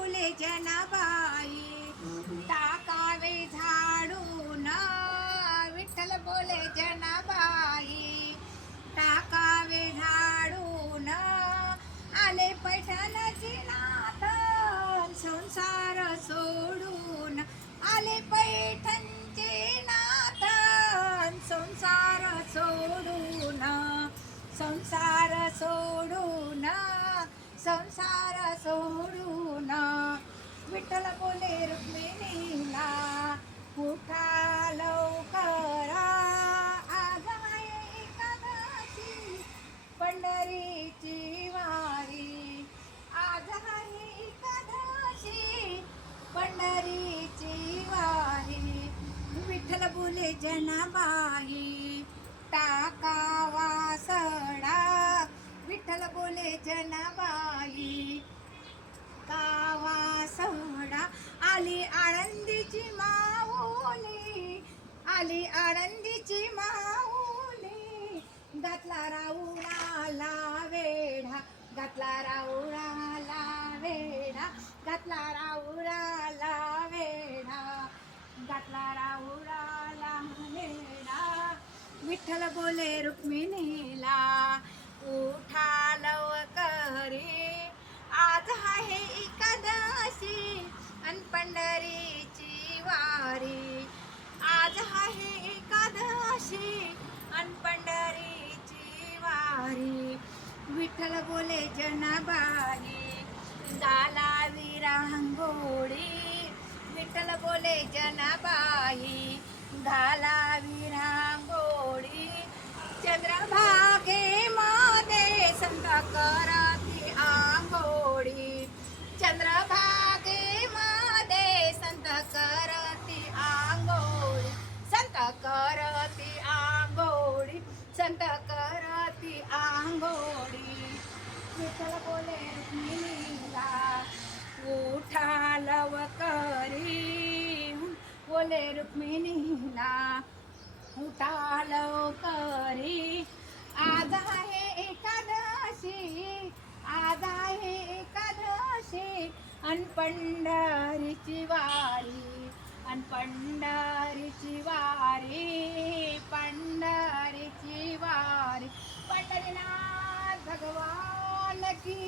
बोले जनाबाई टाकावे झाडून विठ्ठल बोले जनाबाई टाकावे झाडून आले पैठणची नाथ संसार सोडून आले पैठणचे नाथ संसार सोडून संसार सोडून संसार सोडून विठ्ठल बोले रुक्मिणीला उठा लवकर आज आहे एकादशी पंढरीची वारी आज आहे एकादशी पंढरीची वारी विठ्ठल बोले जनाबाई टाकावा सडा विठ्ठल बोले जनाबाई कावा सडा आली आळंदीची माऊली आली आळंदीची माऊली घातला राऊळाला वेढा घातला राऊळाला वेढा घातला राऊळाला वेढा घातला राऊळाला वेढा विठ्ठल बोले रुक्मिणीला उठा लवकरी आज आहे एकादशी अन पंढरीची वारी आज आहे एकादशी अन पंढरीची वारी विठ्ठल बोले जनाबाई झाला विरांगोळी विठ्ठल बोले जनाबाई घाला विरांगोळी चंद्रभागे मध्ये संत करती आंघोळी चंद्रभागे मध्ये संत करती आंघोळी संत करती आंघोळी संत करती आंघोळी विठ्ठल बोले रुक्मिणीला उठा लवकरी बोले रुक्मिणीला उठा लवकरी आज आहे एकादशी आज आहे एकादशी अन पंढरीची वारी अन पंढरीची वारी पंढरीची वारी पंढरीनाथ भगवान की